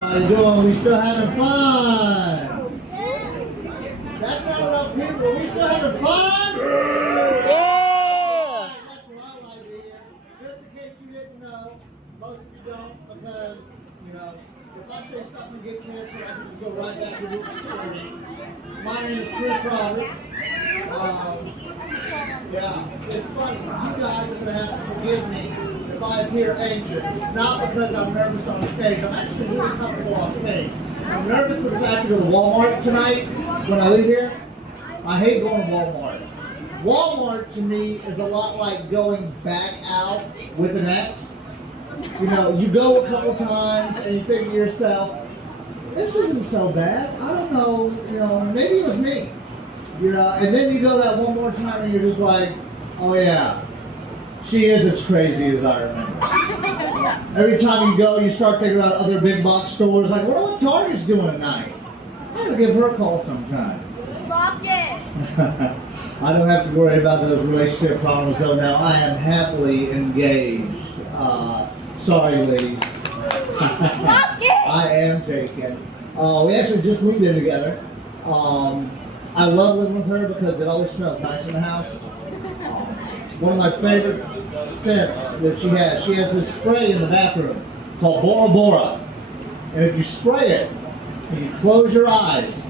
How you doing? We still having fun. That's not enough people. We still having fun? Yeah! That's what I like to hear. Just in case you didn't know, most of you don't, because, if I say something get canceled, I can just go right back to the story. My name is Chris Roberts. Yeah, it's funny. You guys are going to have to forgive me if I appear anxious. It's not because I'm nervous on stage. I'm actually really comfortable on stage. I'm nervous because I have to go to Walmart tonight when I leave here. I hate going to Walmart. Walmart to me is a lot like going back out with an ex. You go a couple times and you think to yourself, this isn't so bad. I don't know, maybe it was me. And then you go that one more time and you're just like, oh yeah, she is as crazy as I remember. Every time you go, you start thinking about other big box stores, like, what Target's doing tonight? I'm gonna give her a call sometime. Lock it. I don't have to worry about those relationship problems though now. I am happily engaged. Sorry ladies. Lock it. I am taken. We actually just moved in together. I love living with her because it always smells nice in the house. One of my favorite scents that she has this spray in the bathroom called Bora Bora. And if you spray it and you close your eyes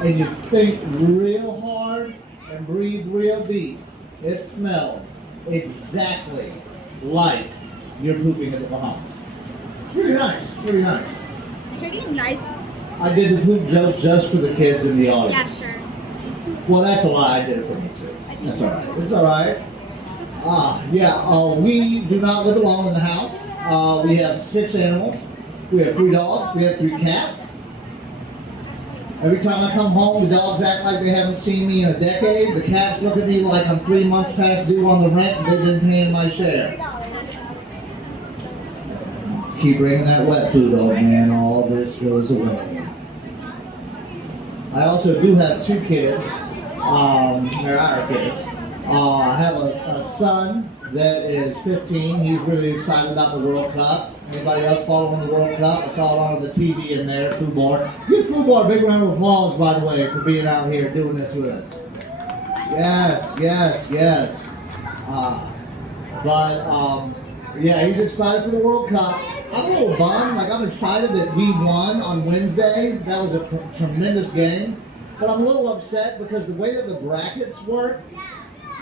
and you think real hard and breathe real deep, it smells exactly like you're pooping in the Bahamas. It's really nice, really nice. Pretty nice. I did the poop joke just for the kids in the audience. Yeah, sure. Well, that's a lie. I did it for me too. That's all right. It's all right. We do not live alone in the house. We have 6 animals. We have 3 dogs. We have 3 cats. Every time I come home, the dogs act like they haven't seen me in a decade. The cats look at me like I'm 3 months past due on the rent and they've been paying my share. Keep bringing that wet food over, man. All this goes away. I also do have 2 kids. They're our kids. I have a son that is 15. He's really excited about the World Cup. Anybody else following the World Cup? I saw it on the TV in there, Fubar. Give Fubar a big round of applause, by the way, for being out here doing this with us. Yes. He's excited for the World Cup. I'm a little bummed. I'm excited that we won on Wednesday. That was a tremendous game. But I'm a little upset because the way that the brackets work,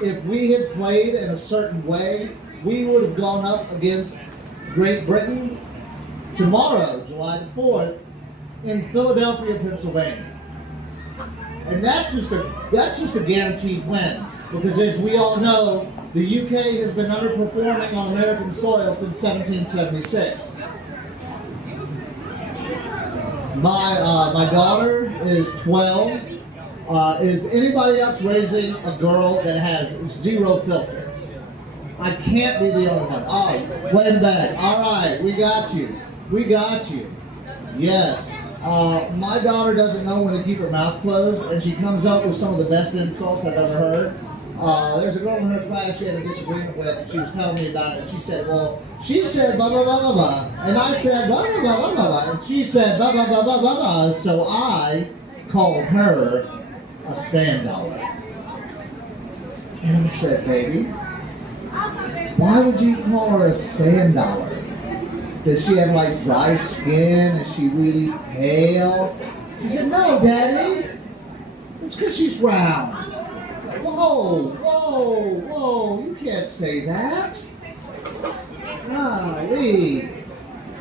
if we had played in a certain way, we would have gone up against Great Britain tomorrow, July the 4th, in Philadelphia, Pennsylvania. And that's just a guaranteed win. Because as we all know, the UK has been underperforming on American soil since 1776. My daughter is 12. Is anybody else raising a girl that has 0 filter? I can't be the only one. Oh, way in the back. All right, we got you. Yes. My daughter doesn't know when to keep her mouth closed, and she comes up with some of the best insults I've ever heard. There's a girl in her class she had a disagreement with, and she was telling me about it. She said, she said blah, blah, blah, blah, blah. And I said blah, blah, blah, blah, blah, blah. And she said blah, blah, blah, blah, blah, blah. So I called her a sand dollar. And I said, baby, why would you call her a sand dollar? Does she have dry skin? Is she really pale? She said, no, Daddy. It's because she's round. Whoa, you can't say that. Golly. She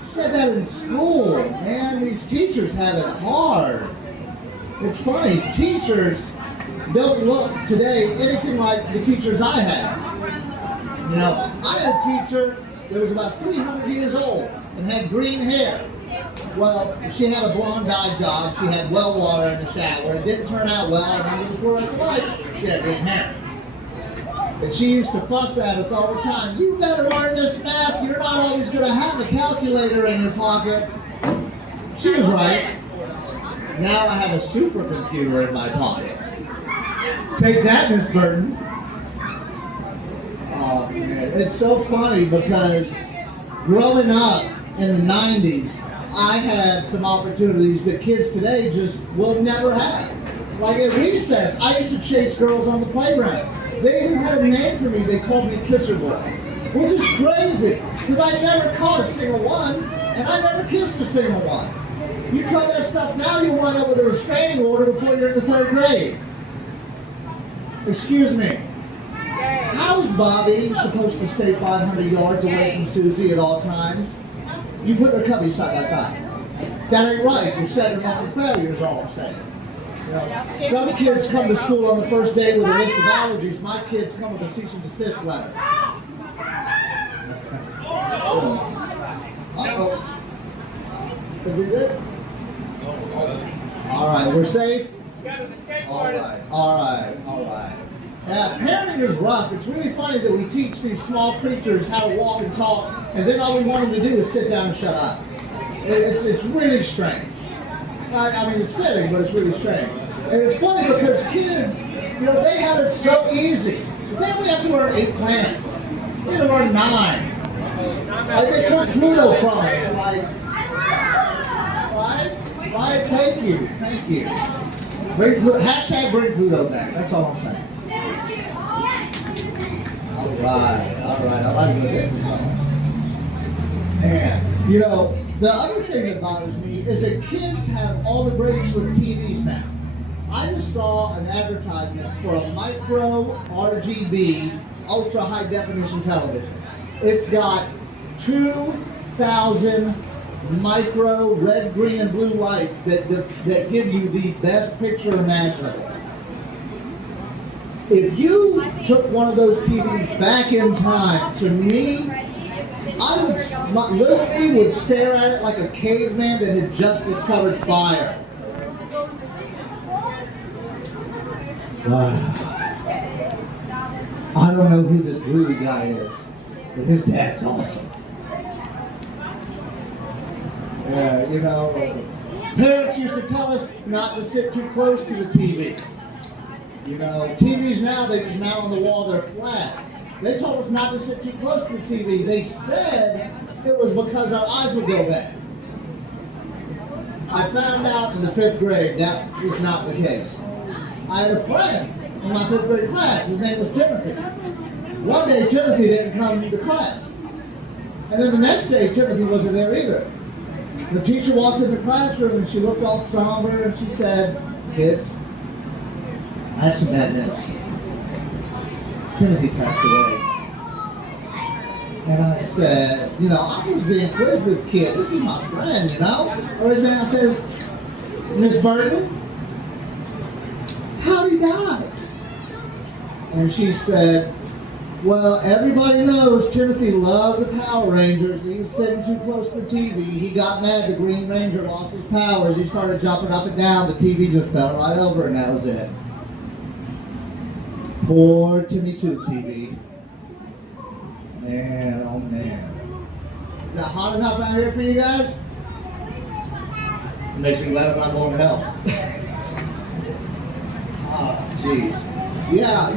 said that in school, man. These teachers have it hard. It's funny, teachers don't look today anything like the teachers I had. I had a teacher that was about 300 years old and had green hair. Well, she had a blonde dye job. She had well water in the shower. It didn't turn out well, and under the fluorescent lights, she had green hair. And she used to fuss at us all the time. You better learn this math. You're not always going to have a calculator in your pocket. She was right. Now I have a supercomputer in my pocket. Take that, Miss Burton. Oh, man. It's so funny because growing up in the 90s, I had some opportunities that kids today just will never have. Like at recess, I used to chase girls on the playground. They even had a name for me. They called me Kisser Boy, which is crazy because I never caught a single one, and I never kissed a single one. You try that stuff now, you'll wind up with a restraining order before you're in the 3rd grade. Excuse me. How's Bobby supposed to stay 500 yards away from Susie at all times? You put their cubbies side by side. That ain't right. You're setting them up for failure is all I'm saying. You know, some kids come to school on the first day with a list of allergies. My kids come with a cease and desist letter. Uh-oh. Did we good? All right, we're safe? All right. Yeah, parenting is rough. It's really funny that we teach these small creatures how to walk and talk, and then all we want them to do is sit down and shut up. It's really strange. I mean, it's fitting, but it's really strange. And it's funny because kids, they have it so easy. They only have to learn 8 planets. We have to learn 9. Like they took Pluto from us. Right? Thank you. Bring Pluto back. That's all I'm saying. All right. I like where this is going. And, the other thing that bothers me is that kids have all the breaks with TVs now. I just saw an advertisement for a micro RGB ultra high definition television. It's got 2,000 micro red, green, and blue lights that give you the best picture imaginable. If you took one of those TVs back in time, to me, I literally would stare at it like a caveman that had just discovered fire. I don't know who this Bluey guy is, but his dad's awesome. Yeah, parents used to tell us not to sit too close to the TV. TVs now, they just mount on the wall, they're flat. They told us not to sit too close to the TV. They said it was because our eyes would go bad. I found out in the 5th grade that was not the case. I had a friend in my 5th grade class. His name was Timothy. One day, Timothy didn't come to class. And then the next day, Timothy wasn't there either. The teacher walked in the classroom and she looked all somber and she said, "Kids, I have some bad news. Timothy passed away." And I said, I was the inquisitive kid. This is my friend, Or his man says, "Miss Burton, how'd he die?" And she said, "Well, everybody knows Timothy loved the Power Rangers. He was sitting too close to the TV. He got mad the Green Ranger lost his powers. He started jumping up and down. The TV just fell right over and that was it." Poor Timmy Tube TV. Man, oh man. Is that hot enough out here for you guys? It makes me glad I'm not going to hell. Oh, jeez. Yeah,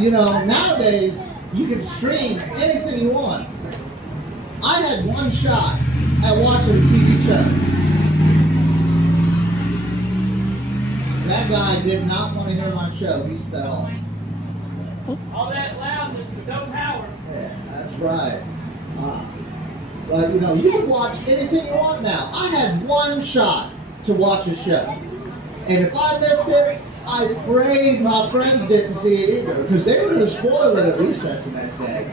nowadays, you can stream anything you want. I had one shot at watching a TV show. That guy did not want to hear my show. He sped off. All that loudness with no power. Yeah, that's right. But you can watch anything you want now. I had one shot to watch a show. And if I missed it, I prayed my friends didn't see it either, because they were going to spoil it at recess the next day.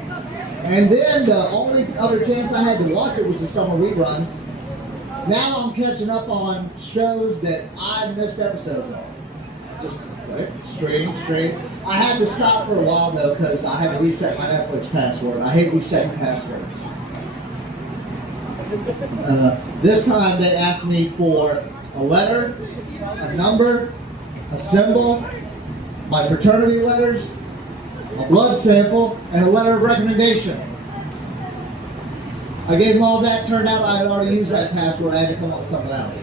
And then the only other chance I had to watch it was the summer reruns. Now I'm catching up on shows that I missed episodes of. Just stream. I had to stop for a while though, because I had to reset my Netflix password. I hate resetting passwords. This time they asked me for a letter, a number, a symbol, my fraternity letters, a blood sample, and a letter of recommendation. I gave them all that. Turned out I had already used that password. I had to come up with something else.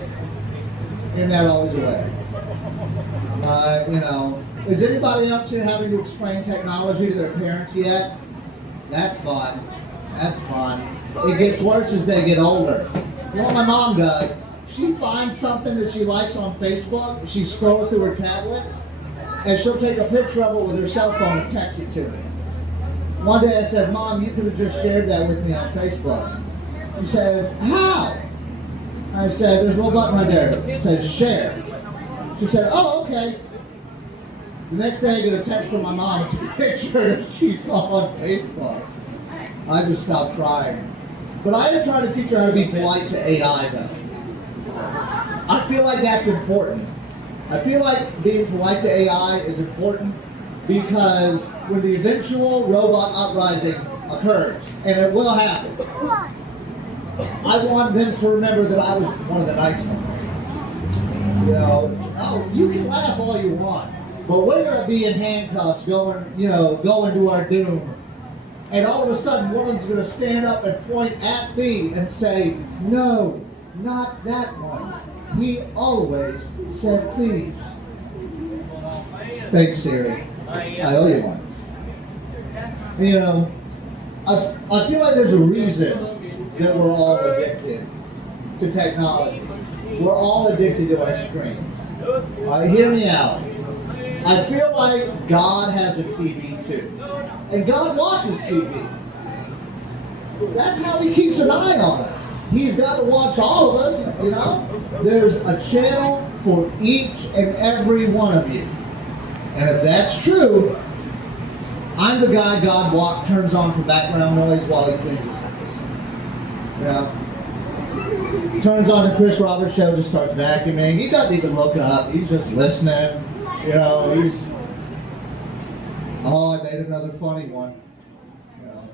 Isn't that always the way? Is anybody else here having to explain technology to their parents yet? That's fun. It gets worse as they get older. You know what my mom does? she finds something that she likes on Facebook, she scrolls through her tablet, and she'll take a picture of it with her cell phone and text it to me. One day I said, Mom, you could have just shared that with me on Facebook. She said, how? I said, there's a little button right there. It says share. She said, oh, okay. The next day I get a text from my mom. It's a picture that she saw on Facebook. I just stopped trying. But I am trying to teach her how to be polite to AI though. I feel like that's important. I feel like being polite to AI is important because when the eventual robot uprising occurs, and it will happen, I want them to remember that I was one of the nice ones. You know, oh, you can laugh all you want, but we're gonna be in handcuffs going to our doom. And all of a sudden, one of them's gonna stand up and point at me and say, no, not that one. He always said please. Thanks, Siri. I owe you one. You know, I feel like there's a reason that we're all addicted to technology. We're all addicted to our screens. All right, hear me out. I feel like God has a TV too. And God watches TV. That's how he keeps an eye on us. He's got to watch all of us, you know? There's a channel for each and every one of you. And if that's true, I'm the guy God turns on for background noise while he cleans his house. You know? Turns on the Chris Roberts show, just starts vacuuming. He doesn't even look up. He's just listening. You know, oh, I made another funny one. You know,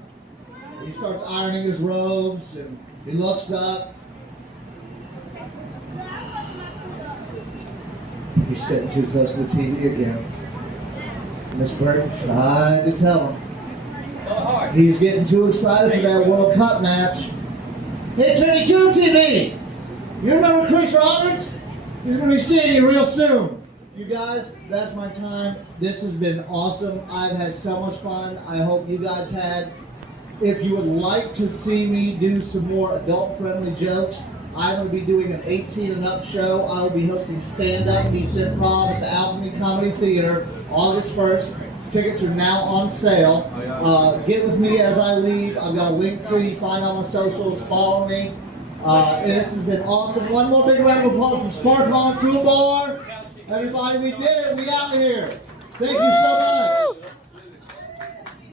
he starts ironing his robes and he looks up. He's sitting too close to the TV again. Miss Burton tried to tell him. He's getting too excited for that World Cup match. Hey, Tony Tube TV! You remember Chris Roberts? He's going to be seeing you real soon. You guys, that's my time. This has been awesome. I've had so much fun. I hope you guys had. If you would like to see me do some more adult-friendly jokes, I will be doing an 18 and up show. I will be hosting stand-up meets improv at the Alchemy Comedy Theater August 1st. Tickets are now on sale. Get with me as I leave. I've got a link tree. Find on my socials. Follow me. This has been awesome. One more big round of applause for SparkOn Food Bar. Everybody, we did it. We out here. Thank you so much.